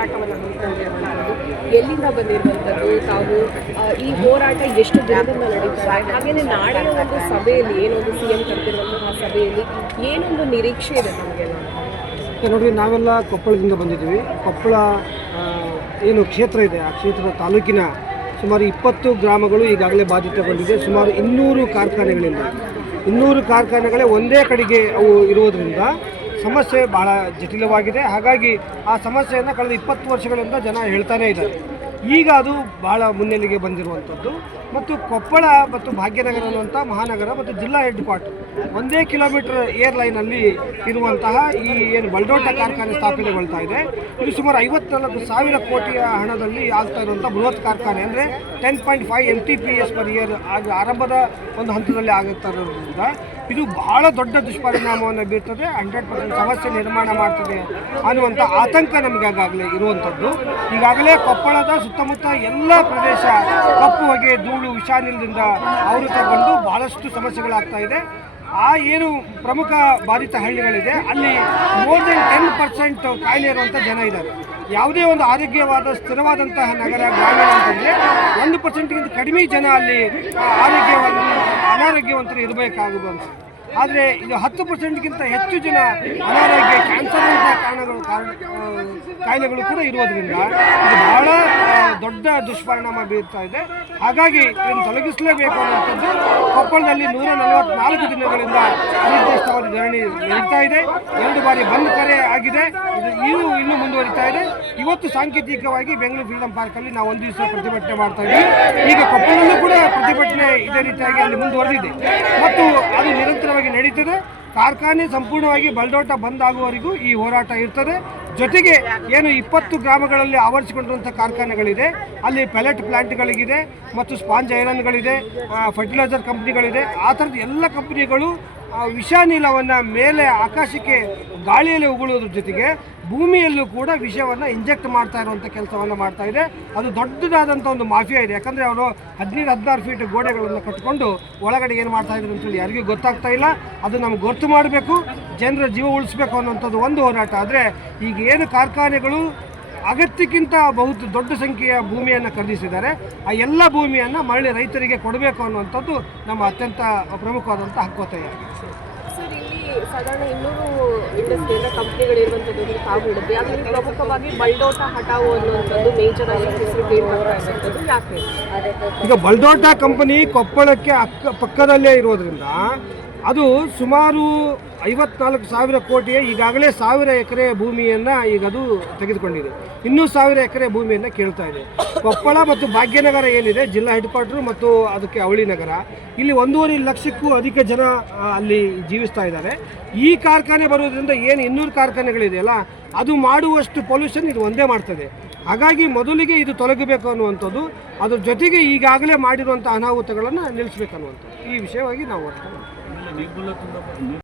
ಹೋರಾಟವನ್ನು ಹಮ್ಮಿಕೊಂಡಿರುವಂಥದ್ದು, ಎಲ್ಲಿಂದ ಬಂದಿರುವಂಥದ್ದು, ತಾವು ಈ ಹೋರಾಟ ಎಷ್ಟು ದಿನದಿಂದ ನಡೀತಾ ಇದೆ, ಹಾಗೆಯೇ ನಾಳೆ ಒಂದು ಸಭೆಯಲ್ಲಿ ಏನೊಂದು CM ಕರೆದಿರುವಂತಹ ಸಭೆಯಲ್ಲಿ ಏನೊಂದು ನಿರೀಕ್ಷೆ ಇದೆ ನಮಗೆಲ್ಲ? ನೋಡಿ, ನಾವೆಲ್ಲ ಕೊಪ್ಪಳದಿಂದ ಬಂದಿದ್ದೀವಿ. ಕೊಪ್ಪಳ ಏನು ಕ್ಷೇತ್ರ ಇದೆ, ಆ ಕ್ಷೇತ್ರದ ತಾಲೂಕಿನ ಸುಮಾರು 20 ಗ್ರಾಮಗಳು ಈಗಾಗಲೇ ಬಾಧಿತಗೊಂಡಿದೆ. ಸುಮಾರು 200 ಕಾರ್ಖಾನೆಗಳಿಂದ 200 ಕಾರ್ಖಾನೆಗಳೇ ಒಂದೇ ಕಡೆಗೆ ಅವು ಇರುವುದರಿಂದ ಸಮಸ್ಯೆ ಭಾಳ ಜಟಿಲವಾಗಿದೆ. ಹಾಗಾಗಿ ಆ ಸಮಸ್ಯೆಯನ್ನು ಕಳೆದ 20 ವರ್ಷಗಳಿಂದ ಜನ ಹೇಳ್ತಾನೇ ಇದ್ದಾರೆ. ಈಗ ಅದು ಭಾಳ ಮುನ್ನೆಲೆಗೆ ಬಂದಿರುವಂಥದ್ದು. ಮತ್ತು ಕೊಪ್ಪಳ ಮತ್ತು ಭಾಗ್ಯನಗರ ಅನ್ನುವಂಥ ಮಹಾನಗರ ಮತ್ತು ಜಿಲ್ಲಾ ಹೆಡ್ ಕ್ವಾರ್ಟರ್ ಒಂದೇ ಕಿಲೋಮೀಟರ್ ಏರ್ಲೈನಲ್ಲಿ ಇರುವಂತಹ ಈ ಏನು ಬಲ್ಡೋಟ ಕಾರ್ಖಾನೆ ಸ್ಥಾಪನೆಗೊಳ್ತಾ ಇದೆ, ಇದು ಸುಮಾರು 54,000 ಕೋಟಿಯ ಹಣದಲ್ಲಿ ಆಗ್ತಾ ಇರುವಂಥ ಬೃಹತ್ ಕಾರ್ಖಾನೆ. ಅಂದರೆ 10.5 MTPS ಪರ್ ಇಯರ್ ಆರಂಭದ ಒಂದು ಹಂತದಲ್ಲಿ ಆಗುತ್ತಾ ಇರೋದ್ರಿಂದ ಇದು ಬಹಳ ದೊಡ್ಡ ದುಷ್ಪರಿಣಾಮವನ್ನು ಬೀರ್ತದೆ, 100% ಸಮಸ್ಯೆ ನಿರ್ಮಾಣ ಮಾಡ್ತದೆ ಅನ್ನುವಂಥ ಆತಂಕ ನಮಗಾಗಲೇ ಇರುವಂಥದ್ದು. ಈಗಾಗಲೇ ಕೊಪ್ಪಳದ ಸುತ್ತಮುತ್ತ ಎಲ್ಲ ಪ್ರದೇಶ ಕಪ್ಪು ಹೊಗೆ, ಧೂಳು, ವಿಷಾನಿಲದಿಂದ ಆವೃತಗೊಂಡು ಬಹಳಷ್ಟು ಸಮಸ್ಯೆಗಳಾಗ್ತಾ ಇದೆ. ಆ ಏನು ಪ್ರಮುಖ ಬಾಧಿತ ಹಳ್ಳಿಗಳಿದೆ ಅಲ್ಲಿ ಮೋರ್ ದೆನ್ 10% ಕಾಯಿಲೆ ಇರುವಂಥ ಜನ ಇದ್ದಾರೆ. ಯಾವುದೇ ಒಂದು ಆರೋಗ್ಯವಾದ ಸ್ಥಿರವಾದಂತಹ ನಗರ ಗ್ರಾಮೀಣ ಅಂತಂದರೆ 1%ಗಿಂತ ಕಡಿಮೆ ಜನ ಅಲ್ಲಿ ಅನಾರೋಗ್ಯವಂತರು ಇರಬೇಕಾಗುವುದು ಅಂತ. ಆದರೆ ಇದು 10%ಗಿಂತ ಹೆಚ್ಚು ಜನ ಅನಾರೋಗ್ಯ, ಕ್ಯಾನ್ಸರ್ ಅಂತಹ ಕಾಯಿಲೆಗಳು ಕೂಡ ಇರೋದ್ರಿಂದ ಇದು ಬಹಳ ದೊಡ್ಡ ದುಷ್ಪರಿಣಾಮ ಬೀರ್ತಾ ಇದೆ. ಹಾಗಾಗಿ ಇದನ್ನು ತೊಲಗಿಸಲೇಬೇಕು ಅನ್ನುವಂಥದ್ದು ಕೊಪ್ಪಳದಲ್ಲಿ 144 ದಿನಗಳಿಂದ ಅನಿರ್ದಿಷ್ಟವಾದ ಧರಣಿ ನಡೀತಾ ಇದೆ. 2 ಬಾರಿ ಬಂದ್ ಕರೆ ಆಗಿದೆ. ಇದು ಇನ್ನೂ ಮುಂದುವರಿತಾ ಇದೆ. ಇವತ್ತು ಸಾಂಕೇತಿಕವಾಗಿ ಬೆಂಗಳೂರು ಫ್ರೀಡಂ ಪಾರ್ಕಲ್ಲಿ ನಾವು 1 ದಿವಸ ಪ್ರತಿಭಟನೆ ಮಾಡ್ತಾ ಇದ್ದೀವಿ. ಈಗ ಕೊಪ್ಪಳದಲ್ಲೂ ಕೂಡ ಪ್ರತಿಭಟನೆ ಇದೇ ರೀತಿಯಾಗಿ ಅಲ್ಲಿ ಮುಂದುವರೆದಿದೆ ಮತ್ತು ಅದು ನಿರಂತರವಾಗಿ ನಡೀತದೆ. ಕಾರ್ಖಾನೆ ಸಂಪೂರ್ಣವಾಗಿ ಬಲ್ಡೋಟ ಬಂದ್ ಆಗುವವರೆಗೂ ಈ ಹೋರಾಟ ಇರ್ತದೆ. ಜೊತೆಗೆ ಏನು 20 ಗ್ರಾಮಗಳಲ್ಲಿ ಆವರಿಸಿಕೊಂಡಿರುವಂಥ ಕಾರ್ಖಾನೆಗಳಿದೆ, ಅಲ್ಲಿ ಪೆಲೆಟ್ ಪ್ಲಾಂಟ್ಗಳಿಗಿದೆ ಮತ್ತು ಸ್ಪಾಂಜ್ ಐರನ್ಗಳಿದೆ, ಫರ್ಟಿಲೈಸರ್ ಕಂಪ್ನಿಗಳಿದೆ. ಆ ಥರದ ಎಲ್ಲ ಕಂಪ್ನಿಗಳು ವಿಷಾನಿಲವನ್ನು ಮೇಲೆ ಆಕಾಶಕ್ಕೆ ಗಾಳಿಯಲ್ಲಿ ಉಗುಳುವುದ್ರ ಜೊತೆಗೆ ಭೂಮಿಯಲ್ಲೂ ಕೂಡ ವಿಷವನ್ನು ಇಂಜೆಕ್ಟ್ ಮಾಡ್ತಾ ಇರುವಂಥ ಕೆಲಸವನ್ನು ಮಾಡ್ತಾ ಇದೆ. ಅದು ದೊಡ್ಡದಾದಂಥ ಒಂದು ಮಾಫಿಯಾ ಇದೆ. ಯಾಕಂದರೆ ಅವರು 15-16 ಫೀಟ್ ಗೋಡೆಗಳನ್ನು ಕಟ್ಟಿಕೊಂಡು ಒಳಗಡೆ ಏನು ಮಾಡ್ತಾ ಇದ್ರು ಅಂತೇಳಿ ಯಾರಿಗೂ ಗೊತ್ತಾಗ್ತಾ ಇಲ್ಲ. ಅದು ನಮ್ಗೆ ಗೊತ್ತು ಮಾಡಬೇಕು, ಜನರ ಜೀವ ಉಳಿಸ್ಬೇಕು ಅನ್ನೋಂಥದ್ದು ಒಂದು ಹೋರಾಟ. ಆದರೆ ಈಗ ಏನು ಕಾರ್ಖಾನೆಗಳು ಅಗತ್ಯಕ್ಕಿಂತ ಬಹು ದೊಡ್ಡ ಸಂಖ್ಯೆಯ ಭೂಮಿಯನ್ನು ಖರೀದಿಸಿದ್ದಾರೆ, ಆ ಎಲ್ಲ ಭೂಮಿಯನ್ನು ಮರಳಿ ರೈತರಿಗೆ ಕೊಡಬೇಕು ಅನ್ನುವಂಥದ್ದು ನಮ್ಮ ಅತ್ಯಂತ ಪ್ರಮುಖವಾದಂಥ ಹಕ್ಕೊತ್ತಾಯ. ಸರ್, ಇಲ್ಲಿ ಸಾಧಾರಣ 200 ಇಂಡಸ್ಟ್ರಿಯಲ್ ಕಂಪ್ನಿಗಳಿರುವಂಥದ್ದು ತಾವು ಹಿಡಿದ್ವಿ. ಅದರಲ್ಲಿ ಪ್ರಮುಖವಾಗಿ ಬಲ್ಡೋಟ ಹಟಾವು ಅನ್ನುವಂಥದ್ದು ಮೇಜರ್ ಆಗಿ ಹೆಸರು ಕೇಳಿರುವಂಥದ್ದು ಯಾಕೆ? ಈಗ ಬಲ್ಡೋಟ ಕಂಪನಿ ಕೊಪ್ಪಳಕ್ಕೆ ಪಕ್ಕದಲ್ಲೇ ಇರೋದ್ರಿಂದ ಅದು ಸುಮಾರು 54,000 ಕೋಟಿಯ ಈಗಾಗಲೇ 1000 ಎಕರೆ ಭೂಮಿಯನ್ನು ಈಗ ಅದು ತೆಗೆದುಕೊಂಡಿದೆ. ಇನ್ನೂ 1000 ಎಕರೆ ಭೂಮಿಯನ್ನು ಕೇಳ್ತಾ ಇದೆ. ಕೊಪ್ಪಳ ಮತ್ತು ಭಾಗ್ಯನಗರ ಏನಿದೆ ಜಿಲ್ಲಾ ಹೆಡ್ ಕ್ವಾರ್ಟರ್ ಮತ್ತು ಅದಕ್ಕೆ ಅವಳಿ ನಗರ, ಇಲ್ಲಿ 1.5 ಲಕ್ಷಕ್ಕೂ ಅಧಿಕ ಜನ ಅಲ್ಲಿ ಜೀವಿಸ್ತಾ ಇದ್ದಾರೆ. ಈ ಕಾರ್ಖಾನೆ ಬರುವುದರಿಂದ ಏನು 200 ಕಾರ್ಖಾನೆಗಳಿದೆಯಲ್ಲ ಅದು ಮಾಡುವಷ್ಟು ಪೊಲ್ಯೂಷನ್ ಇದು ಒಂದೇ ಮಾಡ್ತದೆ. ಹಾಗಾಗಿ ಮೊದಲಿಗೆ ಇದು ತೊಲಗಬೇಕು ಅನ್ನುವಂಥದ್ದು, ಅದ್ರ ಜೊತೆಗೆ ಈಗಾಗಲೇ ಮಾಡಿರುವಂಥ ಅನಾಹುತಗಳನ್ನು ನಿಲ್ಲಿಸಬೇಕನ್ನುವಂಥದ್ದು ಈ ವಿಷಯವಾಗಿ ನಾವು